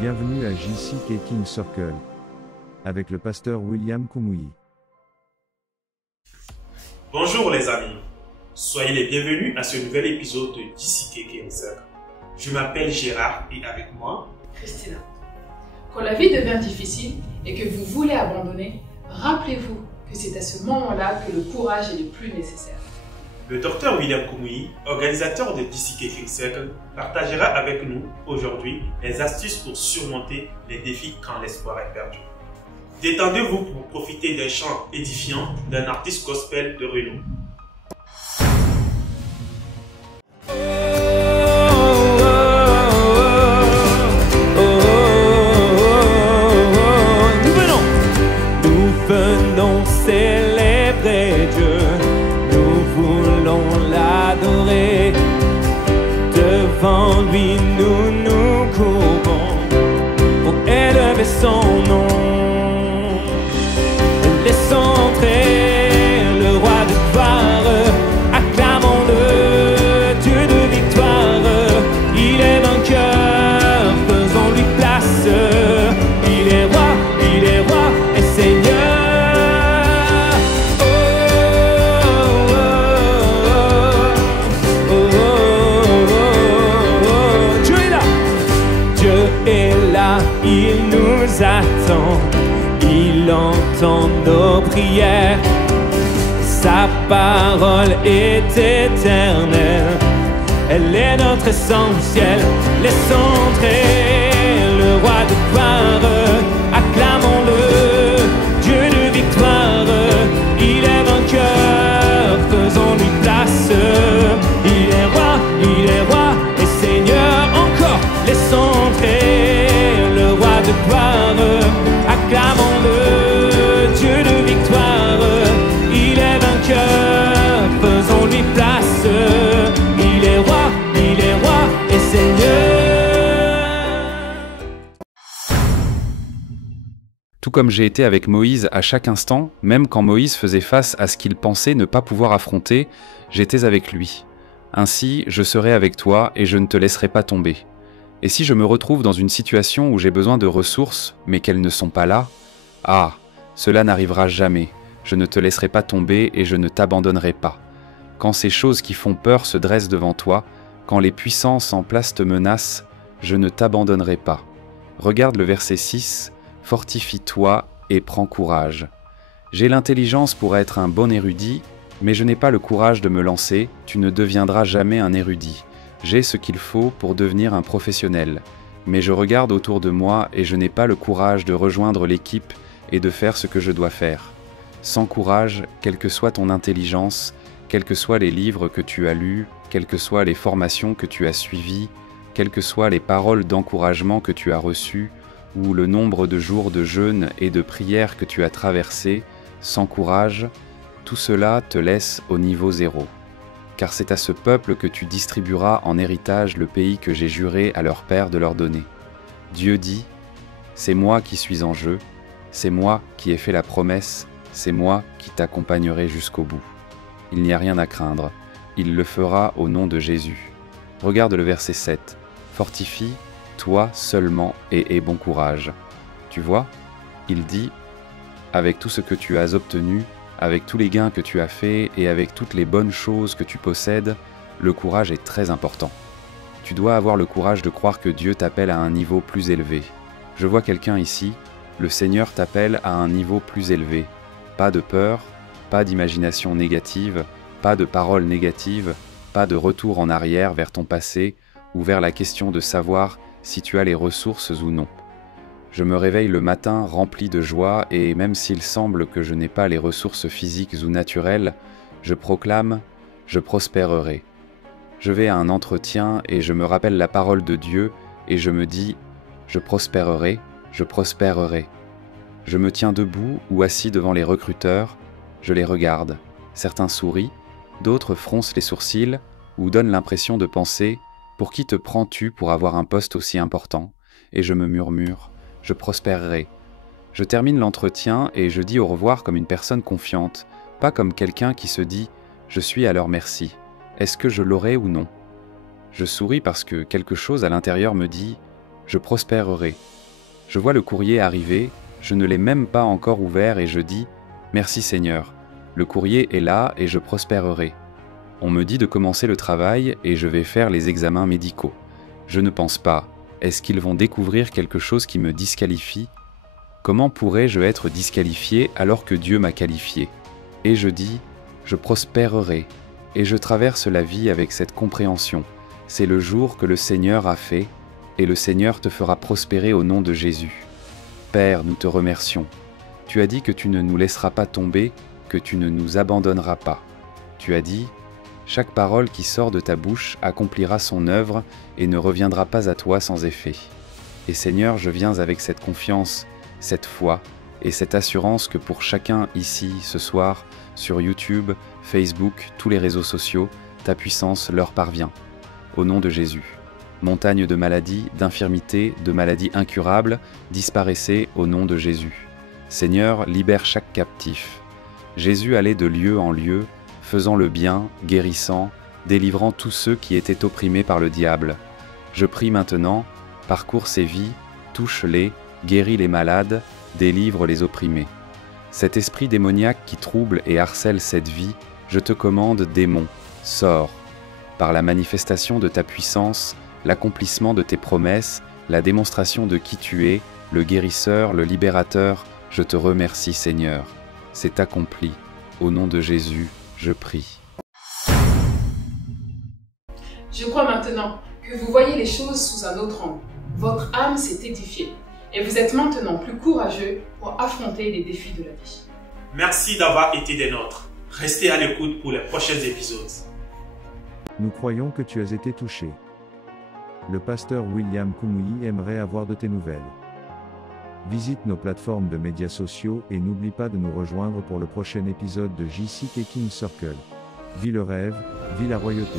Bienvenue à JC King Circle, avec le pasteur William Kumuyi. Bonjour les amis, soyez les bienvenus à ce nouvel épisode de JC King Circle. Je m'appelle Gérard et avec moi, Christina. Quand la vie devient difficile et que vous voulez abandonner, rappelez-vous que c'est à ce moment-là que le courage est le plus nécessaire. Le docteur William Kumuyi, organisateur de JC King Circle, partagera avec nous aujourd'hui les astuces pour surmonter les défis quand l'espoir est perdu. Détendez-vous pour profiter d'un chant édifiant d'un artiste gospel de renom. Nous venons célébrer Dieu, nous voulons l'adorer. Devant lui nous nous courbons pour élever son nom. Laissons entrer le roi de gloire, acclamons-le, Dieu de victoire. Il est vainqueur, faisons-lui place. Il est roi et Seigneur. Dieu est là, Dieu est là, il nous attend. Il entend nos prières, sa parole est éternelle, elle est notre essentiel. Laissons entrer le roi de gloire, acclamons-le, Dieu de victoire. Il est vainqueur, faisons-lui place. Il est roi et Seigneur. Encore, laissons entrer le roi de gloire, acclamons-le, Dieu de victoire. Il est vainqueur, faisons-lui place. Il est roi et Seigneur. Tout comme j'ai été avec Moïse à chaque instant, même quand Moïse faisait face à ce qu'il pensait ne pas pouvoir affronter, j'étais avec lui. Ainsi, je serai avec toi et je ne te laisserai pas tomber. Et si je me retrouve dans une situation où j'ai besoin de ressources, mais qu'elles ne sont pas là, ah, cela n'arrivera jamais. Je ne te laisserai pas tomber et je ne t'abandonnerai pas. Quand ces choses qui font peur se dressent devant toi, quand les puissances en place te menacent, je ne t'abandonnerai pas. Regarde le verset 6, « Fortifie-toi et prends courage. » J'ai l'intelligence pour être un bon érudit, mais je n'ai pas le courage de me lancer, tu ne deviendras jamais un érudit. J'ai ce qu'il faut pour devenir un professionnel, mais je regarde autour de moi et je n'ai pas le courage de rejoindre l'équipe et de faire ce que je dois faire. Sans courage, quelle que soit ton intelligence, quels que soient les livres que tu as lus, quelles que soient les formations que tu as suivies, quelles que soient les paroles d'encouragement que tu as reçues, ou le nombre de jours de jeûne et de prières que tu as traversés, sans courage, tout cela te laisse au niveau zéro. Car c'est à ce peuple que tu distribueras en héritage le pays que j'ai juré à leur père de leur donner. Dieu dit, « C'est moi qui suis en jeu, c'est moi qui ai fait la promesse, c'est moi qui t'accompagnerai jusqu'au bout. Il n'y a rien à craindre, il le fera au nom de Jésus. » Regarde le verset 7. « Fortifie, toi seulement et aie bon courage. » Tu vois, il dit, « Avec tout ce que tu as obtenu, avec tous les gains que tu as faits et avec toutes les bonnes choses que tu possèdes, le courage est très important. Tu dois avoir le courage de croire que Dieu t'appelle à un niveau plus élevé. Je vois quelqu'un ici, le Seigneur t'appelle à un niveau plus élevé. Pas de peur, pas d'imagination négative, pas de paroles négatives, pas de retour en arrière vers ton passé ou vers la question de savoir si tu as les ressources ou non. Je me réveille le matin rempli de joie et même s'il semble que je n'ai pas les ressources physiques ou naturelles, je proclame « Je prospérerai ». Je vais à un entretien et je me rappelle la parole de Dieu et je me dis « Je prospérerai, je prospérerai ». Je me tiens debout ou assis devant les recruteurs, je les regarde. Certains sourient, d'autres froncent les sourcils ou donnent l'impression de penser « Pour qui te prends-tu pour avoir un poste aussi important ?» Et je me murmure « Je prospérerai ». Je termine l'entretien et je dis au revoir comme une personne confiante, pas comme quelqu'un qui se dit « Je suis à leur merci. Est-ce que je l'aurai ou non ?» Je souris parce que quelque chose à l'intérieur me dit « je prospérerai. Je vois le courrier arriver, je ne l'ai même pas encore ouvert et je dis « Merci Seigneur, le courrier est là et je prospérerai ». On me dit de commencer le travail et je vais faire les examens médicaux. Je ne pense pas, est-ce qu'ils vont découvrir quelque chose qui me disqualifie ? Comment pourrais-je être disqualifié alors que Dieu m'a qualifié ? Et je dis « Je prospérerai ». Et je traverse la vie avec cette compréhension. C'est le jour que le Seigneur a fait, et le Seigneur te fera prospérer au nom de Jésus. Père, nous te remercions. Tu as dit que tu ne nous laisseras pas tomber, que tu ne nous abandonneras pas. Tu as dit « Chaque parole qui sort de ta bouche accomplira son œuvre et ne reviendra pas à toi sans effet. » Et Seigneur, je viens avec cette confiance, cette foi et cette assurance que pour chacun ici, ce soir, sur YouTube, Facebook, tous les réseaux sociaux, ta puissance leur parvient. Au nom de Jésus. Montagne de maladies, d'infirmités, de maladies incurables, disparaissez au nom de Jésus. Seigneur, libère chaque captif. Jésus allait de lieu en lieu, faisant le bien, guérissant, délivrant tous ceux qui étaient opprimés par le diable. Je prie maintenant, parcours ces vies, touche-les, guéris les malades, délivre les opprimés. Cet esprit démoniaque qui trouble et harcèle cette vie, je te commande, démon, sors. Par la manifestation de ta puissance, l'accomplissement de tes promesses, la démonstration de qui tu es, le guérisseur, le libérateur, je te remercie Seigneur. C'est accompli. Au nom de Jésus, je prie. Je crois maintenant que vous voyez les choses sous un autre angle. Votre âme s'est édifiée et vous êtes maintenant plus courageux pour affronter les défis de la vie. Merci d'avoir été des nôtres. Restez à l'écoute pour les prochains épisodes. Nous croyons que tu as été touché. Le pasteur William Kumuyi aimerait avoir de tes nouvelles. Visite nos plateformes de médias sociaux et n'oublie pas de nous rejoindre pour le prochain épisode de JCK King Circle. Vis le rêve, vis la royauté.